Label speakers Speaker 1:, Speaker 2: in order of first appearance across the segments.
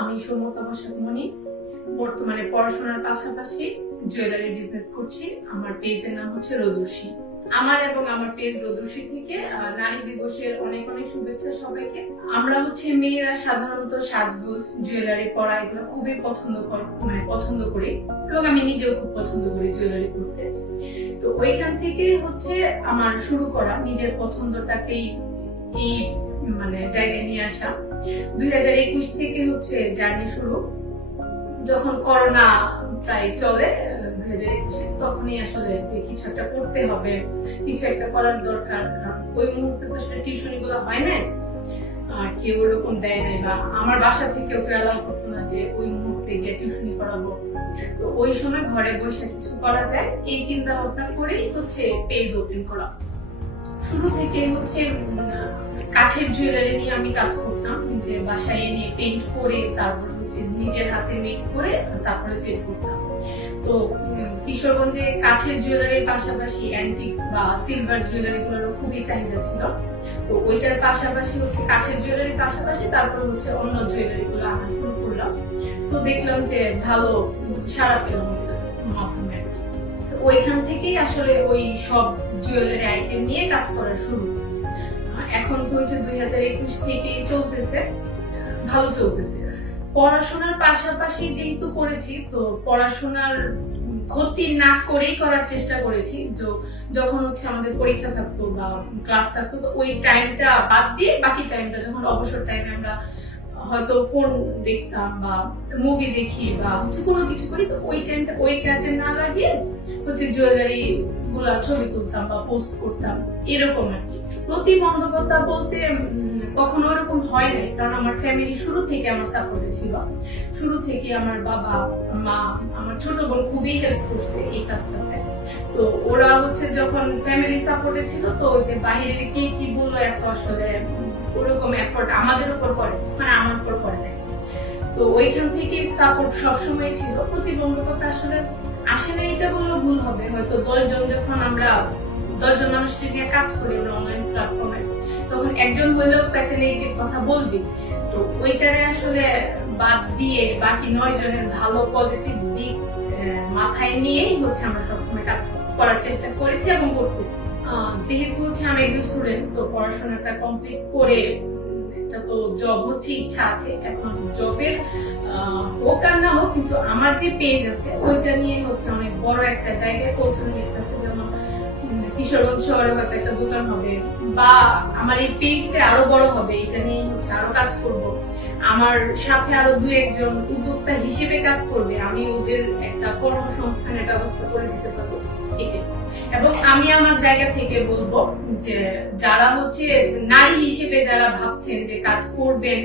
Speaker 1: আমি সৌমতা বসাকমণি বর্তমানে পড়াশোনার পাশাপাশি জুয়েলারি বিজনেস করছি। আমার পেজের নাম হচ্ছে রদর্শী। আমার এবং আমার পেজ রদর্শী থেকে নারী দিবসের অনেক অনেক শুভেচ্ছা সবাইকে। আমরা হচ্ছে মেয়েরা সাধারণত সাজগোজ জুয়েলারি পরা এগুলো খুবই পছন্দ মানে পছন্দ করি এবং আমি নিজেও খুব পছন্দ করি জুয়েলারি পরতে। তো ওইখান থেকে হচ্ছে আমার শুরু করা নিজের পছন্দটাকেই এই মানে জায়গায় নিয়ে আসা। দুই হাজার একুশ থেকে হচ্ছে জার্নি শুরু। যখন করোনা প্রায় চলে, দুই হাজার একুশে তখনই আসলে যে কিছু একটা করতে হবে, কিছু একটা করার দরকার। ওই মুহূর্তে তো আসলে টিউশনি গুলো হয় না আর কেউ ওরকম দেয় নাই বা আমার বাসা থেকেও কেউ অ্যালাউ করতো না যে ওই মুহূর্তে গিয়ে টিউশনি করাবো। তো ওই সময় ঘরে বসে কিছু করা যায়। এই চিন্তা ভাবনা করেই হচ্ছে পেজ ওপেন করা। শুরু থেকে হচ্ছে কাঠের জুয়েলারি নিয়ে আমি কাজ করতাম। যে বাসায় এনে পেইন্ট করে, তারপর হচ্ছে নিজের হাতে মেক করে, তারপরে সেল করতাম। তো কিশোরগঞ্জে কাঠের জুয়েলারির পাশাপাশি অ্যান্টিক বা সিলভার জুয়েলারি গুলোর খুবই চাহিদা ছিল। তো ওইটার পাশাপাশি হচ্ছে কাঠের জুয়েলারির পাশাপাশি তারপর হচ্ছে অন্য জুয়েলারি গুলো আনা শুরু করলাম। তো দেখলাম যে ভালো, সারা পেলাম। থেকেই আসলে ওই সব জুয়েলারি আইটেম নিয়ে কাজ করা শুরু। এখন তো হচ্ছে দুই হাজার একুশ থেকেই চলতেছে। ভালো চলতেছে। পড়াশোনার পাশাপাশি যেহেতু করেছি, তো পড়াশোনার ক্ষতি না করেই করার চেষ্টা করেছি। তো যখন হচ্ছে আমাদের পরীক্ষা থাকতো বা ক্লাস থাকতো, তো ওই টাইমটা বাদ দিয়ে বাকি টাইমটা যখন অবসর টাইমে আমরা হয়তো ফোন দেখতাম বা মুভি দেখি বা হচ্ছে কোনো কিছু করি, তো ওই টাইমটা ওই কাজে না লাগিয়ে হচ্ছে জুয়েলারি গুলা ছবি তুলতাম বা পোস্ট করতাম, এরকম আর কি। প্রতিবন্ধকতা বলতে কখনো এরকম হয় নাই, কারণ আমার ফ্যামিলি শুরু থেকে আমার সাপোর্টে ছিল। শুরু থেকে আমার বাবা, মা, আমার ছোট বোন খুবই হেল্প করছে এই কাজটাতে। তো ওরা হচ্ছে যখন ফ্যামিলি সাপোর্টে ছিল, তো ওই যে বাহিরের কি কি বলল এত আসলে উম, ওরকম এফোর্ট আমাদের উপর পড়ে মানে আমার উপর পড়ে নাই তো ওইখান থেকে সাপোর্ট সবসময় ছিল। প্রতিবন্ধকতা আসলে আসে না এটা বললেও ভুল হবে। হয়তো দশজন যখন আমরা দশজন মানুষকে নিয়ে কাজ করি আমরা অনলাইন প্ল্যাটফর্মে তখন একজন হইলেও তো একটা কথা বলবি। তো ওইটারে আসলে বাদ দিয়ে বাকি নয় জনের ভালো পজিটিভ দিক মাথায় নিয়েই হচ্ছে আমরা সবসময় কাজ করার চেষ্টা করেছি এবং করতেছি। যেহেতু হচ্ছে আমি একজন স্টুডেন্ট তো পড়াশোনাটা কমপ্লিট করে তো জব হচ্ছে, ইচ্ছা আছে। এখন জবের হোক আর না হোক, কিন্তু আমার যে পেজ আছে, ওইটা নিয়ে হচ্ছে অনেক বড় একটা জায়গায় পৌঁছানোর ইচ্ছা আছে, যেমন কিশোরগঞ্জ শহরে হয়তো একটা দোকান হবে, বা আমার এই পেজটা আরও বড় হবে, এটা নিয়ে হচ্ছে আরও কাজ করব। আমার সাথে আরও দু একজন উদ্যোক্তা হিসেবে কাজ করবে, আমি ওদের একটা কর্মসংস্থানের ব্যবস্থা করে দিতে পারব। আমি আমার জায়গা থেকে বলব যে যারা হচ্ছে নারী হিসেবে যারা ভাবছেন যে কাজ করবেন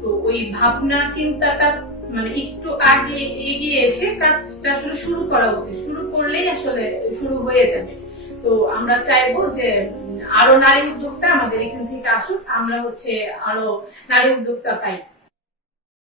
Speaker 1: তো ওই ভাবনা চিন্তাটা মানে একটু আগে এগিয়ে এসে কাজটা আসলে শুরু করা উচিত। শুরু করলেই আসলে শুরু হয়ে যাবে। তো আমরা চাইব যে আরও নারী উদ্যোক্তা আমাদের এখান থেকে আসুক, আমরা হচ্ছে আরও নারী উদ্যোক্তা পাই।